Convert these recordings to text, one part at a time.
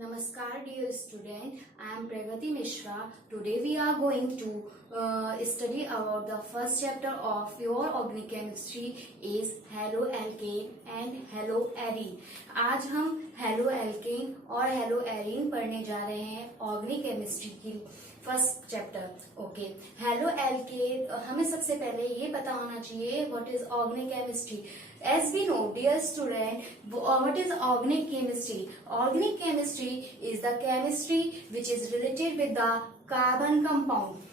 Namaskar dear student, I am Pragati Mishra. Today we are going to study about the first chapter of pure organic chemistry is Halo Alkane and Halo Arene. आज हम Halo Alkane और Halo Arene पढ़ने जा रहे हैं organic chemistry की first chapter. Okay, halo alkane, हमें सबसे पहले ये पता होना चाहिए what is organic chemistry. As we know, dear student, what is organic chemistry? Organic chemistry is the chemistry which is related with the carbon compound.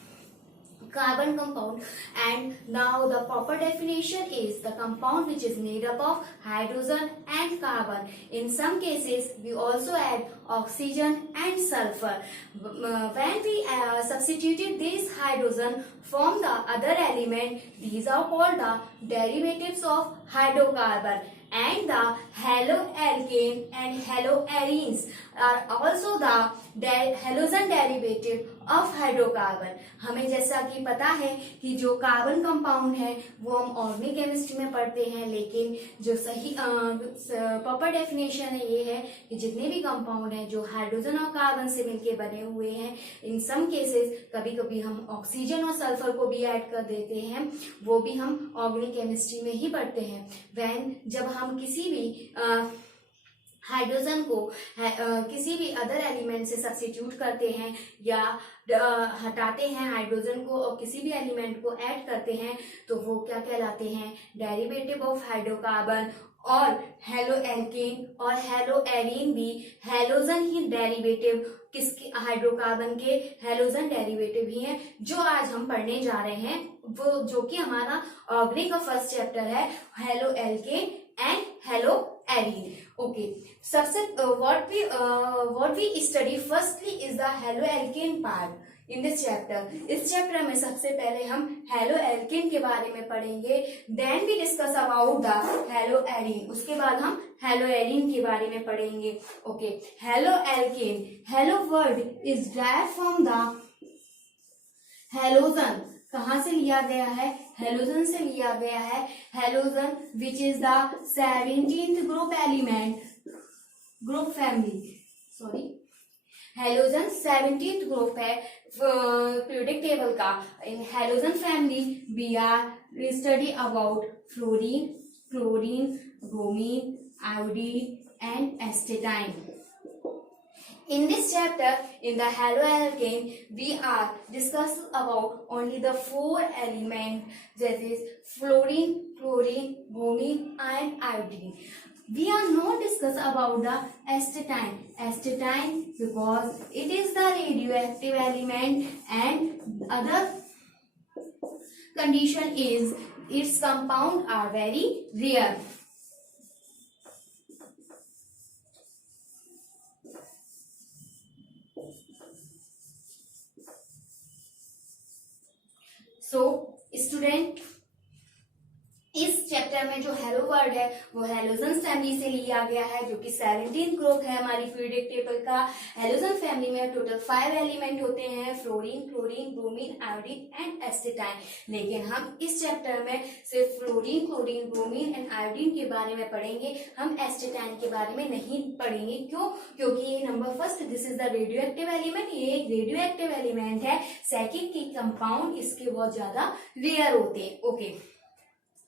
And now the proper definition is the compound which is made up of hydrogen and carbon. In some cases we also add oxygen and sulfur. When we substituted this hydrogen from the other element, these are called the derivatives of hydrocarbon. And the haloalkane and haloarenes are also the halogen derivative of hydrocarbon. हमें जैसा कि पता है कि जो carbon compound है वो हम ऑर्गेनिक केमिस्ट्री में पढ़ते हैं, लेकिन जो सही प्रॉपर डेफिनेशन है ये है कि जितने भी कंपाउंड हैं जो हाइड्रोजन और कार्बन से मिलके बने हुए हैं, इन सम केसेस कभी कभी हम ऑक्सीजन और सल्फर को भी ऐड कर देते हैं, वो भी हम ऑर्गेनिक केमिस्ट्री में ही पढ़ते हैं। जब हम किसी भी हाइड्रोजन को किसी भी अदर एलिमेंट से सब्स्टिट्यूट करते हैं या हटाते हैं हाइड्रोजन को और किसी भी एलिमेंट को ऐड करते हैं तो वो क्या कहलाते हैं, डेरिवेटिव ऑफ हाइड्रोकार्बन। और हेलोएल्केन और हेलोएरीन भी हेलोजन ही डेरिवेटिव किसके, हाइड्रोकार्बन के हेलोजन डेरिवेटिव ही हैं, जो आज हम पढ़ने जा रहे हैं, वो जो कि हमारा ऑर्गेनिक का फर्स्ट चैप्टर है, हेलोएल्केन एंड हेलोएरीन। ओके, सबसे what we study firstly is the haloalkane part in this chapter. इस चैप्टर में सबसे पहले हम haloalkane के बारे में पढ़ेंगे, then we discuss about the haloarene, उसके बाद हम haloarene के बारे में पढ़ेंगे। Okay, haloalkane, hello word is derived from the halogen। कहाँ से लिया गया है, हेलोजन से लिया गया है। Halogen which is the 17th group element, group family, sorry, halogen 17th group है पीरियोडिक टेबल का। In halogen family we are study about fluorine, chlorine, bromine, iodine and astatine. In this chapter, in the haloalkane, we are discussing about only the four elements, that is fluorine, chlorine, bromine and iodine. We are not discuss about the astatine because it is the radioactive element, and other condition is its compound are very rare. So student, इस chapter में जो hello word है वो halogen family से लिया गया है, जो कि 17th ग्रुप है हमारी पीरियोडिक टेबल का। हेलोजन फैमिली में टोटल 5 एलिमेंट होते हैं, fluorine, chlorine, bromine, iodine and astatine. लेकिन हम इस चैप्टर में सिर्फ fluorine, chlorine, bromine and iodine के बारे में पढ़ेंगे, हम एस्टेटाइन के बारे में नहीं पढ़ेंगे। क्यों? क्योंकि ये number first, this is the radio element, ये एक रेडियो एक्टिव एलिमेंट है। सेकेंड की कंपाउंड इसके बहुत ज्यादा रेयर होते हैं। Okay,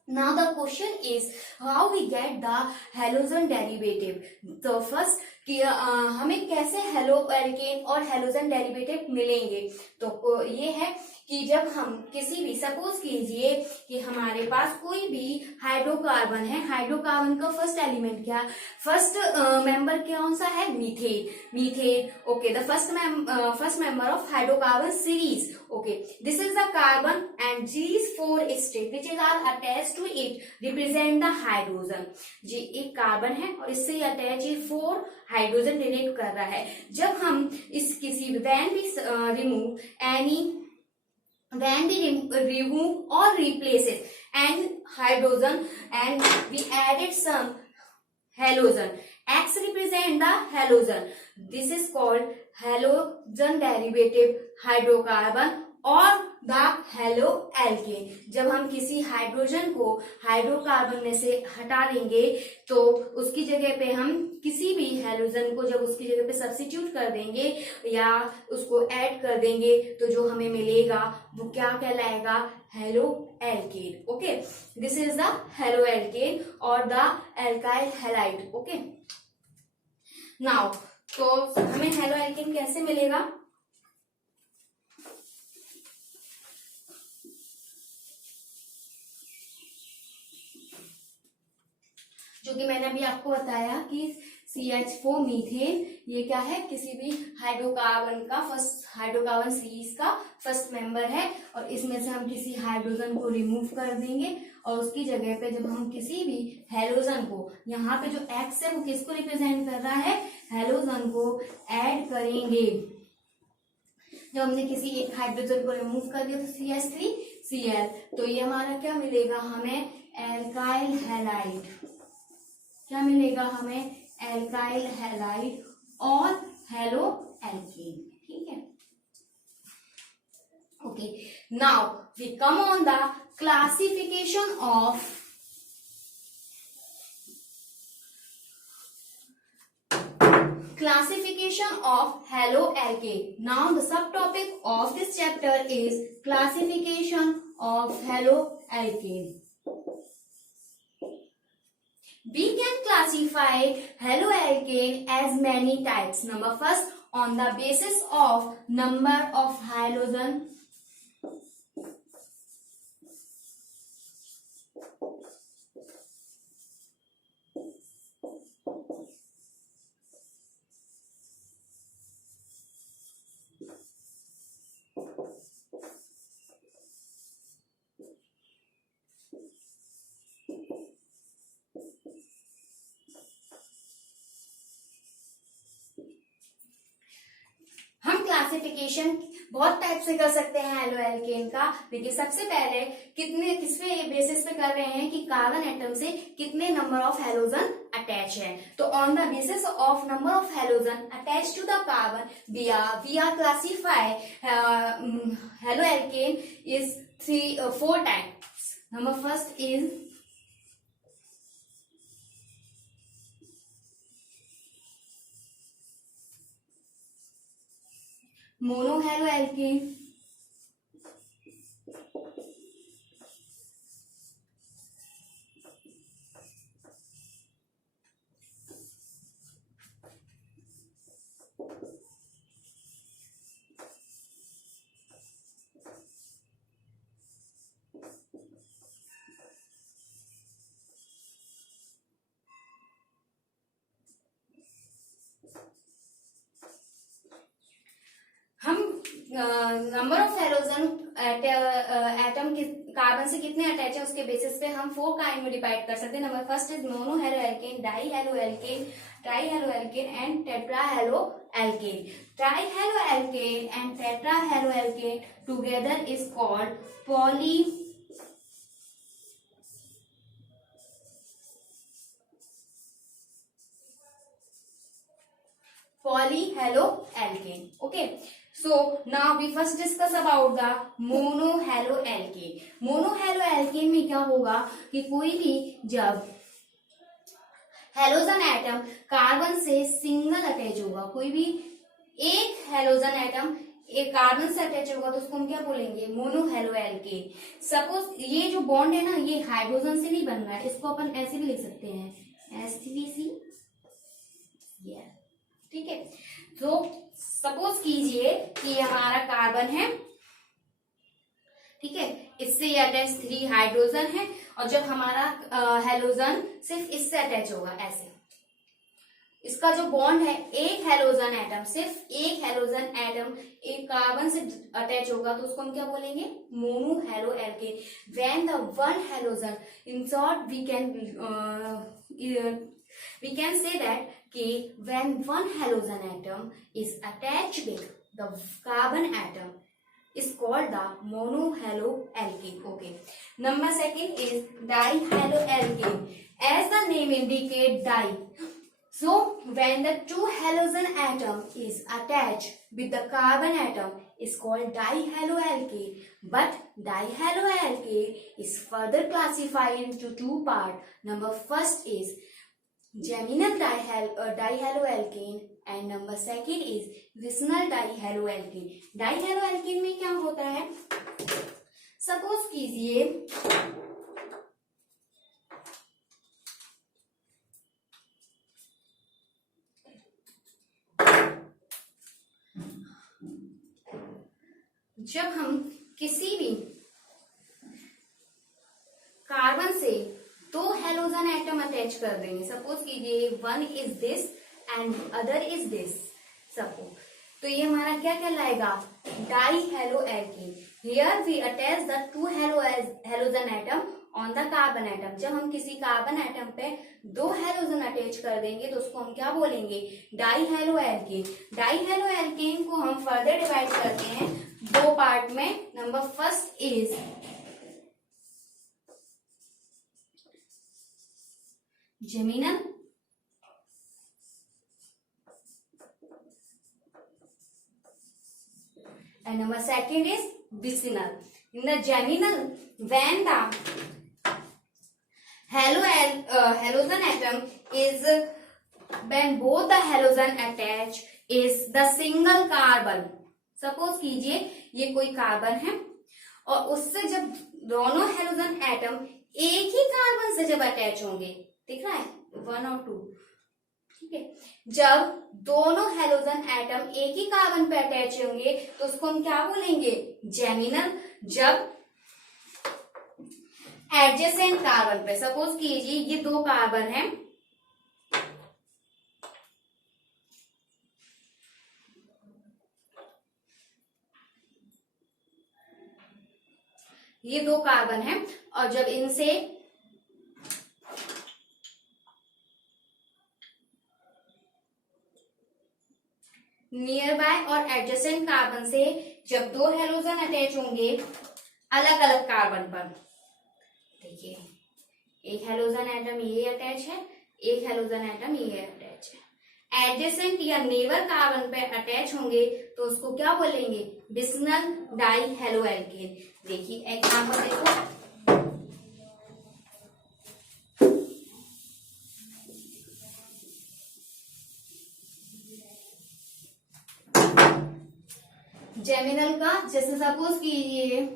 now the question is how we get the halogen derivative. तो फर्स्ट कि हमें कैसे हेलोएल्केन और हेलोजन डेरिवेटिव मिलेंगे, तो ये है कि जब हम किसी भी, सपोज कीजिए कि हमारे पास कोई भी हाइड्रोकार्बन है, हाइड्रोकार्बन का फर्स्ट एलिमेंट क्या, फर्स्ट मेंबर कौन सा है, methane. Okay, the first member of hydrocarbon series. Okay, this is the carbon and these 4 states which are attached to it represent the hydrogen। जी एक कार्बन है और इससे अटैच ये 4 हाइड्रोजन डिनोट कर रहा है। जब हम इस किसी when we remove or replaces and hydrogen and we added some halogen, X represent the halogen, this is called halogen derivative hydrocarbon और द हेलो एल्केन। जब हम किसी हाइड्रोजन को हाइड्रोकार्बन में से हटा देंगे तो उसकी जगह पे हम किसी भी हेलोजन को जब उसकी जगह पे सब्स्टिट्यूट कर देंगे या उसको ऐड कर देंगे तो जो हमें मिलेगा वो क्या कहलाएगा, halo alkane. Okay, this is the halo alkane और the alkyl halide. Okay, now तो हमें हेलो एल्केन कैसे मिलेगा, जो कि मैंने अभी आपको बताया कि CH4 मीथेन ये क्या है, किसी भी हाइड्रोकार्बन का फर्स्ट हाइड्रोकार्बन सीरीज का फर्स्ट मेंबर है और इसमें से हम किसी हाइड्रोजन को रिमूव कर देंगे और उसकी जगह पे जब हम किसी भी हेलोजन को, यहाँ पे जो एक्स है वो किसको रिप्रेजेंट कर रहा है, हेलोजन को ऐड करेंगे। जब हमने किसी एक हाइड्रोजन को रिमूव कर दिया तो CH3Cl, तो ये हमारा क्या मिलेगा, हमें एल्काइल हैलाइड, क्या मिलेगा हमें, एल्काइल हैलाइड और हेलो एल्केन। ठीक है, okay, now we come on the classification of halo alkane. Now the subtopic of this chapter is classification of halo alkane. We can classify haloalkane as many types. Number first, on the basis of number of halogen. Classification बहुत type से कर सकते हैं halo alkane का। देखिए, सबसे पहले किस पे बेसिस पे कर रहे हैं कि कार्बन एटम से कितने नंबर ऑफ हेलोजन अटैच है। तो on the basis of number of halogen attach to the carbon we are classify halo alkane is 4 types. Number first is mono halo alkane, number of halogen atom carbon से कितने attach है उसके basis पे हम 4 kind में divide कर सकते हैं। Number first is mono halo alkene, die halo alkane, try halo alkane and tetra halo alkane. Try halo alkane and tetra halo alkane together is called polyhaloalkane. Okay, so now we first discuss about the monohaloalkane. monohaloalkane में क्या होगा कि कोई भी जब halogen atom carbon से single attach होगा, कोई भी एक हेलोजन एटम एक कार्बन से अटैच होगा तो उसको हम क्या बोलेंगे, मोनोहेलोएल्केन। सपोज ये जो बॉन्ड है ना, ये हाइड्रोजन से नहीं बन रहा है, इसको अपन ऐसे भी लिख सकते हैं SVC। ठीक है, तो सपोज कीजिए कि हमारा कार्बन है, ठीक है, इससे ये अटैच 3 हाइड्रोजन है और जब हमारा हेलोजन सिर्फ इससे अटैच होगा, ऐसे इसका जो बॉन्ड है, एक हेलोजन एटम, सिर्फ एक हेलोजन एटम एक कार्बन से अटैच होगा तो उसको हम क्या बोलेंगे, monohaloalkane. When the one halogen, in short we can say that कि when one halogen atom is attached with the carbon atom is called the monohaloalkane. Okay, number second is dihaloalkane. As the name indicate, di, So when the two halogen atom is attached with the carbon atom is called dihaloalkane. But dihaloalkane is further classified into two parts. Number first is geminal dihaloalkane and number second is vicinal dihaloalkane. Dihaloalkane में क्या होता है? Suppose कीजिए जब हम किसी भी carbon से दो हेलोजन एटम अटैच कर देंगे, सपोज कीजिए one is this and other is this suppose, तो ये हमारा क्या कहलाएगा? Dihaloalkane. Here we attach the two halogen atom on the carbon atom. जब हम किसी कार्बन एटम पे दो हेलोजन अटैच कर देंगे तो उसको हम क्या बोलेंगे? डाईहेलोएल्केन. डाईहेलोएल्केन को हम फर्दर डिवाइड करते हैं दो पार्ट में. Number first is geminal and number second is vicinal. In the geminal, when the halogen atom is when both the halogen attach is the single carbon. Suppose कीजिए ये कोई कार्बन है और उससे जब दोनों हेलोजन एटम एक ही कार्बन से जब अटैच होंगे, दिख रहा है 1 और 2, ठीक है, जब दोनों हेलोजन एटम एक ही कार्बन पे अटैच होंगे तो उसको हम क्या बोलेंगे? जेमिनल. जब एडजेसेंट कार्बन पे, सपोज कीजिए ये दो कार्बन है, ये दो कार्बन है और जब इनसे नियर बाय और एडजेसेंट कार्बन से जब दो हेलोजन अटैच होंगे अलग अलग कार्बन पर, देखिए एक हेलोजन एटम ये अटैच है, एक हेलोजन एटम ये अटैच है, एडजेसेंट या नेबर कार्बन पे अटैच होंगे तो उसको क्या बोलेंगे? विसिनल डाईहेलोएल्केन. देखिए एग्जांपल देखो, जेमिनल का जैसे सपोज कीजिए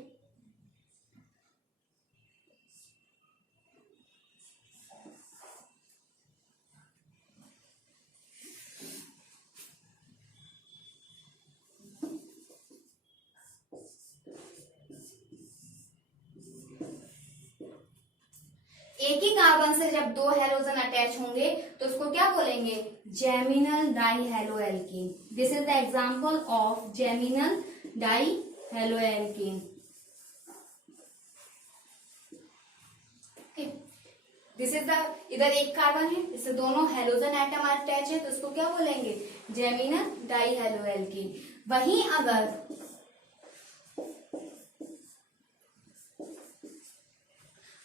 एक ही कार्बन से जब दो हेलोजन अटैच होंगे तो उसको क्या बोलेंगे? Geminal dihaloalkane. This is the example of geminal dihaloalkane. This is the, इधर एक कार्बन है, इससे दोनों हेलोजन एटम अटैच है तो उसको क्या बोलेंगे? जेमिनल डाईहेलोएल्केन. वहीं अगर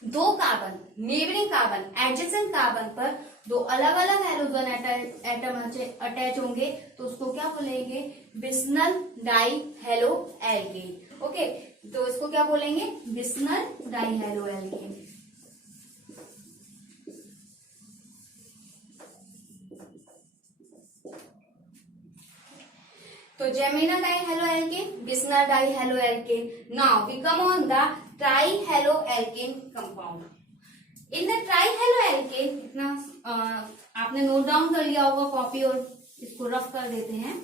दो carbon neighbouring carbon adjacent carbon पर दो अलग अलग हेलोजन एटम अटैच होंगे तो उसको क्या बोलेंगे? विसिनल डाईहेलोएल्केन. ओके, तो इसको क्या बोलेंगे? विसिनल डाईहेलोएल्केन. तो geminal dihaloalkane, vicinal dihaloalkane. Now we come on the trihaloalkane compound. In the trihaloalkane, इतना आपने नोट डाउन कर लिया होगा कॉपी और इसको रफ कर देते हैं.